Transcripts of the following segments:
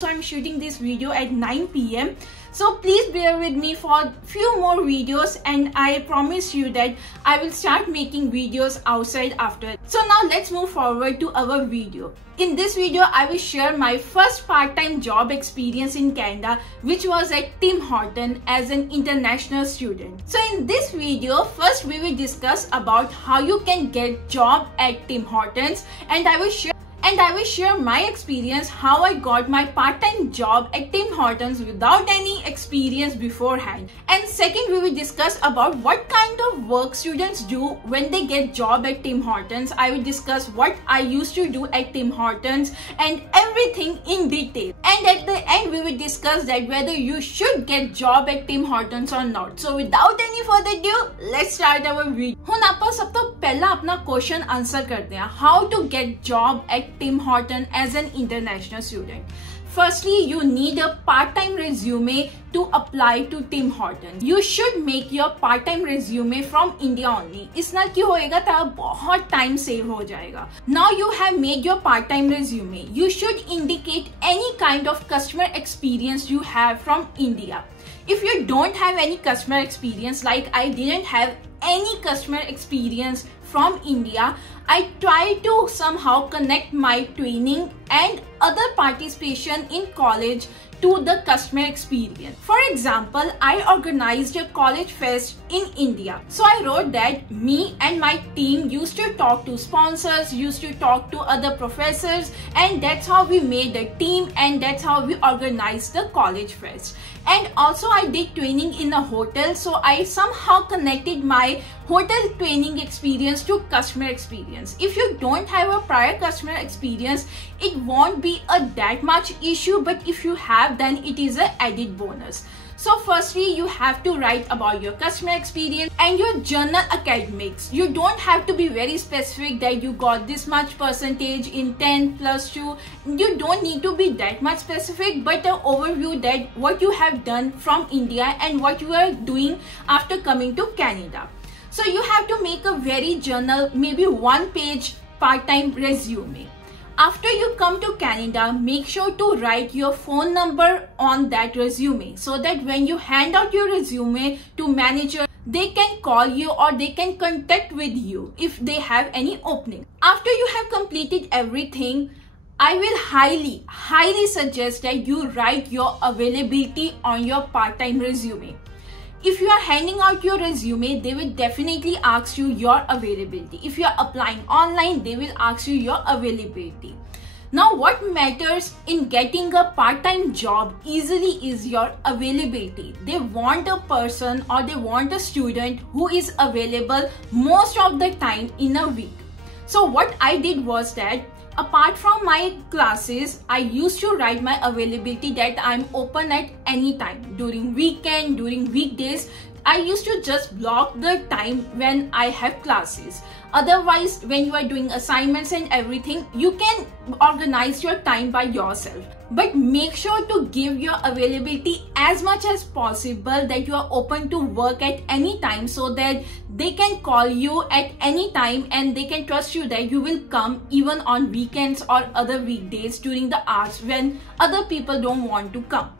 So I'm shooting this video at 9 p.m. So please bear with me for few more videos, and I promise you that I will start making videos outside after. So now let's move forward to our video. In this video, I will share my first part-time job experience in Canada, which was at Tim Hortons as an international student. So in this video, first we will discuss about how you can get job at Tim Hortons, and I will share my experience how I got my part-time job at Tim Hortons without any experience beforehand. And second, we will discuss about what kind of work students do when they get job at Tim Hortons. I will discuss what I used to do at Tim Hortons and everything in detail. And at the end, we will discuss that whether you should get job at Tim Hortons or not. So without any further ado, let's start our video. ਹੁਣ ਆਪਾਂ ਸਭ ਤੋਂ ਪਹਿਲਾਂ ਆਪਣਾ question answer करते हैं, how to get job at Tim Hortons as an international student. Firstly, you need a part-time resume to apply to Tim Hortons. You should make your part-time resume from India only. इस नाल क्या होएगा तो बहुत time save हो जाएगा. Now you have made your part-time resume. You should indicate any kind of customer experience you have from India. If you don't have any customer experience, like I didn't have any customer experience from India, I try to somehow connect my training and other participation in college to the customer experience. For example, I organized a college fest in India. So I wrote that me and my team used to talk to sponsors, used to talk to other professors, and that's how we made a team, and that's how we organized the college fest. And also I did training in a hotel, so I somehow connected my hotel training experience to customer experience. If you don't have a prior customer experience, it won't be that much issue, but if you have, then it is an added bonus. So firstly, you have to write about your customer experience and your journal academics. You don't have to be very specific that you got this much percentage in 10 plus 2. You don't need to be that much specific, but an overview that what you have done from India and what you are doing after coming to Canada. So you have to make a very journal, maybe 1-page part-time resume. After you come to Canada, make sure to write your phone number on that resume so that when you hand out your resume to manager, they can call you or they can contact with you if they have any opening. After you have completed everything, I will highly suggest that you write your availability on your part-time resume. If you are handing out your resume, they will definitely ask you your availability. If you are applying online, they will ask you your availability. Now, what matters in getting a part-time job easily is your availability. They want a person or they want a student who is available most of the time in a week. So what I did was that apart from my classes, I used to write my availability that I'm open at any time. During weekend, during weekdays, I used to just block the time when I have classes. Otherwise, when you are doing assignments and everything, you can organize your time by yourself. But make sure to give your availability as much as possible that you are open to work at any time so that they can call you at any time and they can trust you that you will come even on weekends or other weekdays during the hours when other people don't want to come.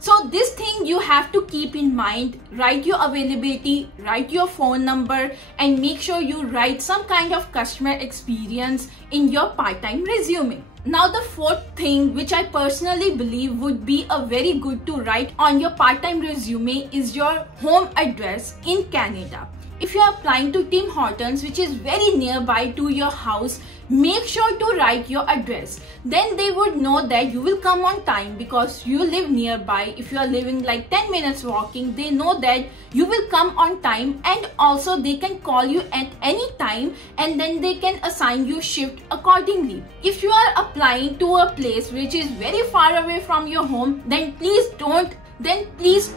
So this thing you have to keep in mind. Write your availability, write your phone number, and make sure you write some kind of customer experience in your part-time resume. Now the fourth thing which I personally believe would be a very good to write on your part-time resume is your home address in Canada. If you are applying to Tim Hortons, which is very nearby to your house, make sure to write your address. Then they would know that you will come on time because you live nearby. If you are living like 10 minutes walking, they know that you will come on time, and also they can call you at any time and then they can assign you shift accordingly. If you are applying to a place which is very far away from your home, then please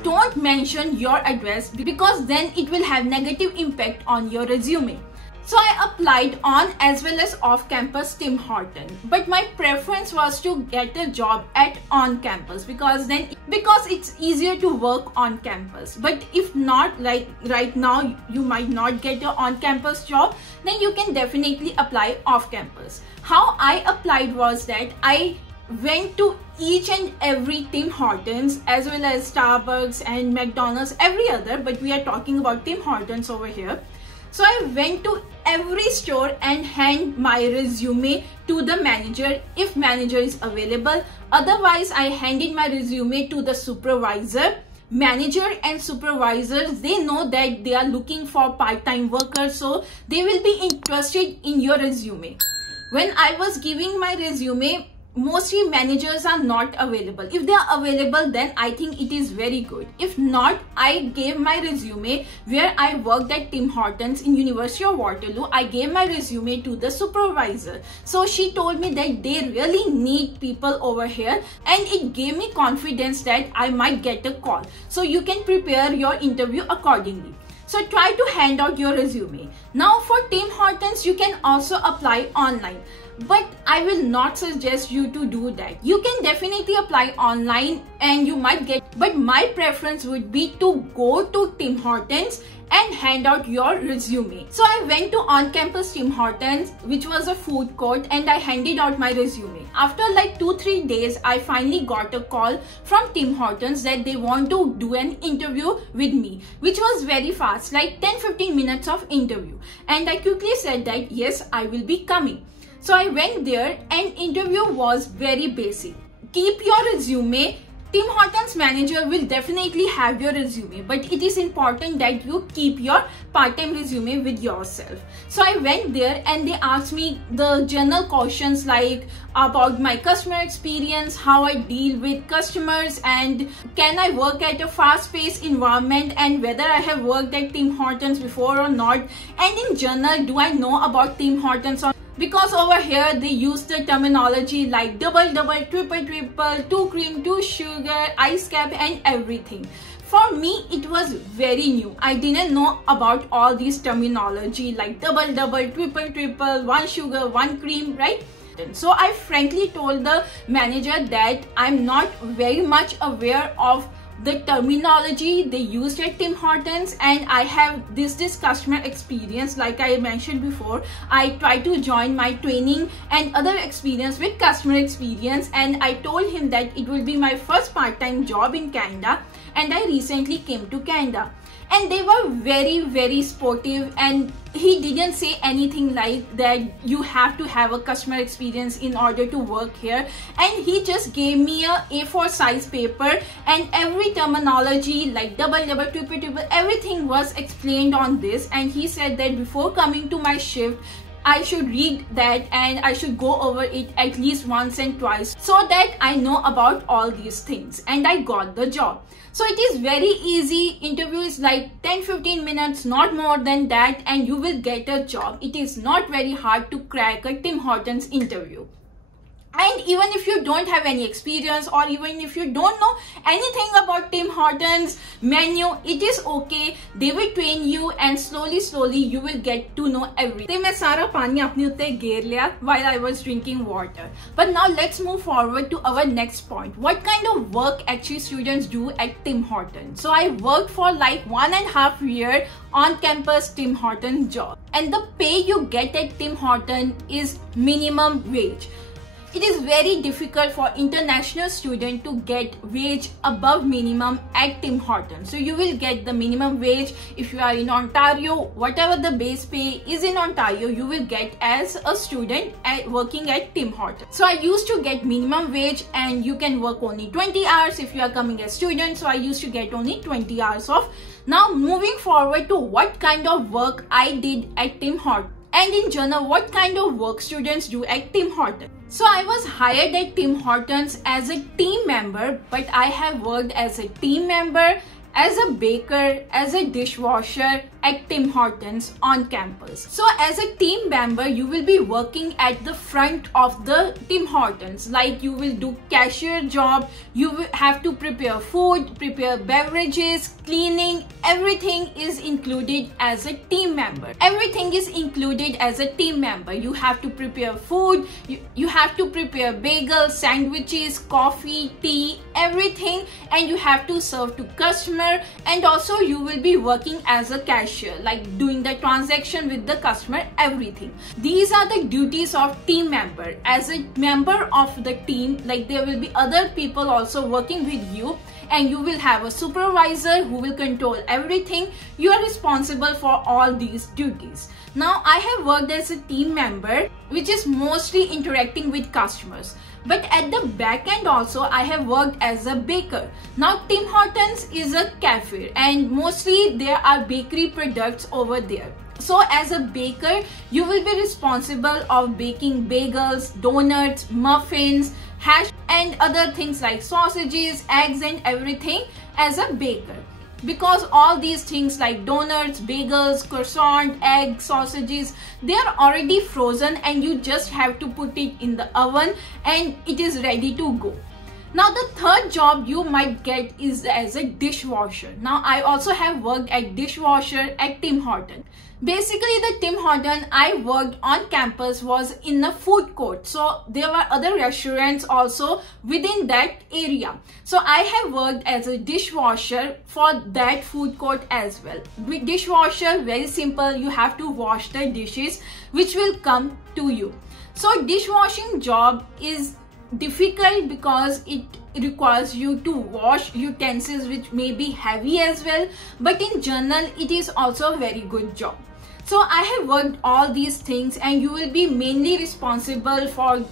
don't mention your address because then it will have negative impact on your resume. So I applied on as well as off-campus Tim Hortons, but my preference was to get a job at on-campus because it's easier to work on campus. But if not, like right now you might not get an on-campus job, then you can definitely apply off-campus. How I applied was that I went to each and every Tim Hortons as well as Starbucks and McDonald's, every other, but we are talking about Tim Hortons over here. So I went to every store and hand my resume to the manager if manager is available. Otherwise, I handed my resume to the supervisor. Manager and supervisors, they know that they are looking for part-time workers, so they will be interested in your resume. When I was giving my resume, mostly managers are not available. If they are available, then I think it is very good. If not, I gave my resume where I worked at Tim Hortons in University of Waterloo. I gave my resume to the supervisor. So she told me that they really need people over here, and it gave me confidence that I might get a call. So you can prepare your interview accordingly. So try to hand out your resume. Now for Tim Hortons, you can also apply online. But I will not suggest you to do that. You can definitely apply online and you might get, but my preference would be to go to Tim Hortons and hand out your resume. So I went to on-campus Tim Hortons, which was a food court, and I handed out my resume. After like 2-3 days, I finally got a call from Tim Hortons that they want to do an interview with me, which was very fast, like 10-15 minutes of interview. And I quickly said that yes, I will be coming. So I went there and interview was very basic. Keep your resume. Tim Hortons manager will definitely have your resume, but it is important that you keep your part-time resume with yourself. So I went there and they asked me the general questions like about my customer experience, how I deal with customers, and can I work at a fast-paced environment, and whether I have worked at Tim Hortons before or not, and in general, do I know about Tim Hortons or because over here they use the terminology like double, triple, 2 cream, 2 sugar, ice cap and everything. For me, it was very new. I didn't know about all these terminology like double, triple, 1 sugar, 1 cream, right? So I frankly told the manager that I'm not very much aware of the terminology they used at Tim Hortons, and I have this customer experience. Like I mentioned before, I try to join my training and other experience with customer experience, and I told him that it will be my first part-time job in Canada and I recently came to Canada. And they were very sportive, and he didn't say anything like that you have to have a customer experience in order to work here. And he just gave me a A4 size paper, and every terminology like double, triple, everything was explained on this. And he said that before coming to my shift, I should read that and I should go over it at least once and twice so that I know about all these things, and I got the job. So it is very easy. Interview is like 10-15 minutes, not more than that, and you will get a job. It is not very hard to crack a Tim Hortons interview. And even if you don't have any experience, or even if you don't know anything about Tim Hortons menu, it is okay. They will train you, and slowly you will get to know everything. मैं सारा पानी अपने उत्ते घेर लिया while I was drinking water. But now let's move forward to our next point. What kind of work actually students do at Tim Hortons? So I worked for like 1.5 years on campus Tim Hortons job, and the pay you get at Tim Hortons is minimum wage. It is very difficult for international students to get wage above minimum at Tim Hortons. So you will get the minimum wage if you are in Ontario. Whatever the base pay is in Ontario, you will get as a student working at Tim Hortons. So I used to get minimum wage, and you can work only 20 hours if you are coming as student. So I used to get only 20 hours of. Now moving forward to what kind of work I did at Tim Hortons, and in general what kind of work students do at Tim Hortons. So I was hired at Tim Hortons as a team member, but I have worked as a team member, as a baker, as a dishwasher at Tim Hortons on campus. So as a team member, you will be working at the front of the Tim Hortons. Like you will do cashier job, you will have to prepare food, prepare beverages, cleaning, everything is included as a team member. Everything is included as a team member. You have to prepare food, you have to prepare bagels, sandwiches, coffee, tea, everything, and you have to serve to customer, and also you will be working as a cashier cashier, like doing the transaction with the customer, everything. These are the duties of team member. As a member of the team, like there will be other people also working with you, and you will have a supervisor who will control everything. You are responsible for all these duties. Now, I have worked as a team member, which is mostly interacting with customers. But at the back end also, I have worked as a baker. Now, Tim Hortons is a cafe, and mostly there are bakery products over there. So as a baker, you will be responsible of baking bagels, donuts, muffins, hash, and other things like sausages, eggs, and everything as a baker. Because all these things like donuts, bagels, croissant, egg, sausages, they are already frozen and you just have to put it in the oven and it is ready to go. Now, the third job you might get is as a dishwasher. Now, I also have worked at dishwasher at Tim Hortons. Basically, the Tim Hortons I worked on campus was in a food court. So there were other restaurants also within that area. So I have worked as a dishwasher for that food court as well. With dishwasher, very simple. You have to wash the dishes which will come to you. So dishwashing job is difficult because it requires you to wash utensils which may be heavy as well, but in general it is also a very good job. So I have worked all these things, and you will be mainly responsible for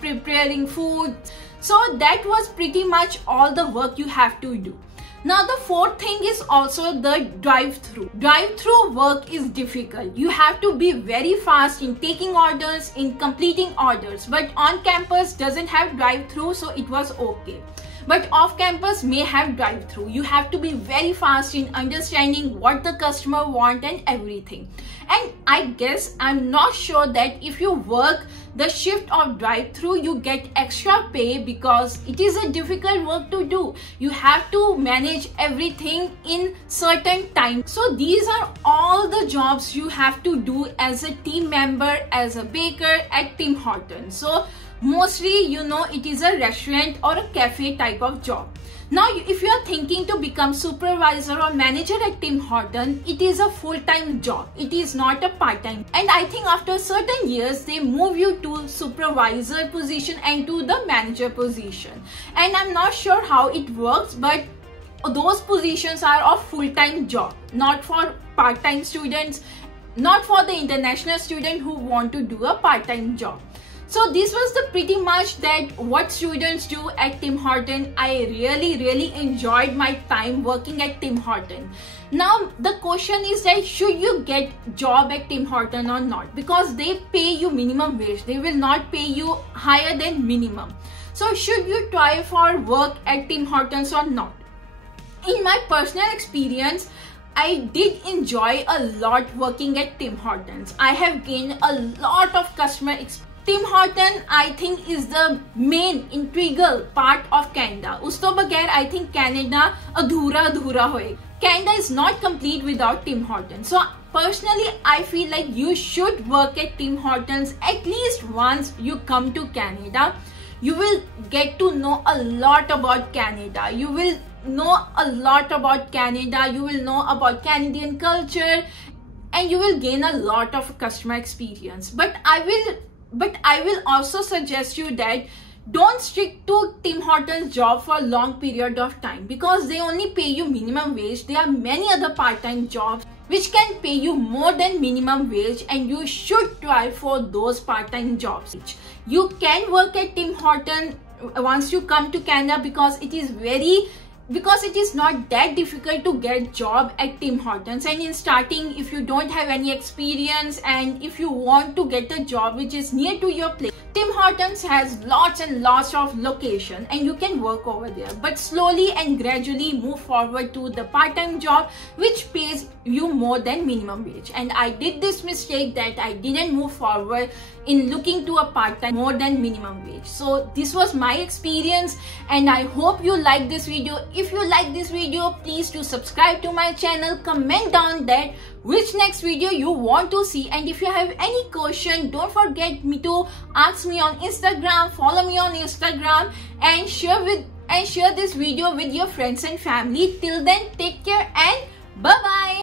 preparing food. So that was pretty much all the work you have to do. Now, the fourth thing is also the drive-through. Drive-through work is difficult. You have to be very fast in taking orders, in completing orders. But on campus doesn't have drive-through, so it was okay. But off campus may have drive-through. You have to be very fast in understanding what the customer wants and everything. And I guess, I'm not sure that if you work the shift of drive-through, you get extra pay because it is a difficult work to do. You have to manage everything in certain time. So these are all the jobs you have to do as a team member, as a baker at Tim Hortons. So mostly, you know, it is a restaurant or a cafe type of job. Now, if you are thinking to become supervisor or manager at Tim Hortons, it is a full-time job. It is not a part-time. And I think after certain years, they move you to supervisor position and to the manager position. And I'm not sure how it works, but those positions are of full-time job, not for part-time students, not for the international student who want to do a part-time job. So this was the pretty much that what students do at Tim Hortons. I really enjoyed my time working at Tim Hortons. Now the question is that should you get job at Tim Hortons or not? Because they pay you minimum wage. They will not pay you higher than minimum. So should you try for work at Tim Hortons or not? In my personal experience, I did enjoy a lot working at Tim Hortons. I have gained a lot of customer experience. Tim Hortons, I think, is the main integral part of Canada. Usto bagair, I think Canada adhura hoye. Canada is not complete without Tim Hortons. So personally, I feel like you should work at Tim Hortons at least once you come to Canada. You will get to know a lot about Canada. You will know a lot about Canada. You will know about Canadian culture, and you will gain a lot of customer experience. But I will also suggest you that don't stick to Tim Hortons job for a long period of time because they only pay you minimum wage. There are many other part-time jobs which can pay you more than minimum wage, and you should try for those part-time jobs. You can work at Tim Hortons once you come to Canada because it is not that difficult to get job at Tim Hortons. And in starting, if you don't have any experience and if you want to get a job which is near to your place, Tim Hortons has lots and lots of location and you can work over there. But slowly and gradually move forward to the part-time job which pays you more than minimum wage. And I did this mistake that I didn't move forward in looking to a part-time more than minimum wage. So this was my experience and I hope you like this video. If you like this video, please do subscribe to my channel, comment down that which next video you want to see, and if you have any question, don't forget me to ask me on Instagram, follow me on Instagram, and share this video with your friends and family. Till then, take care and bye bye.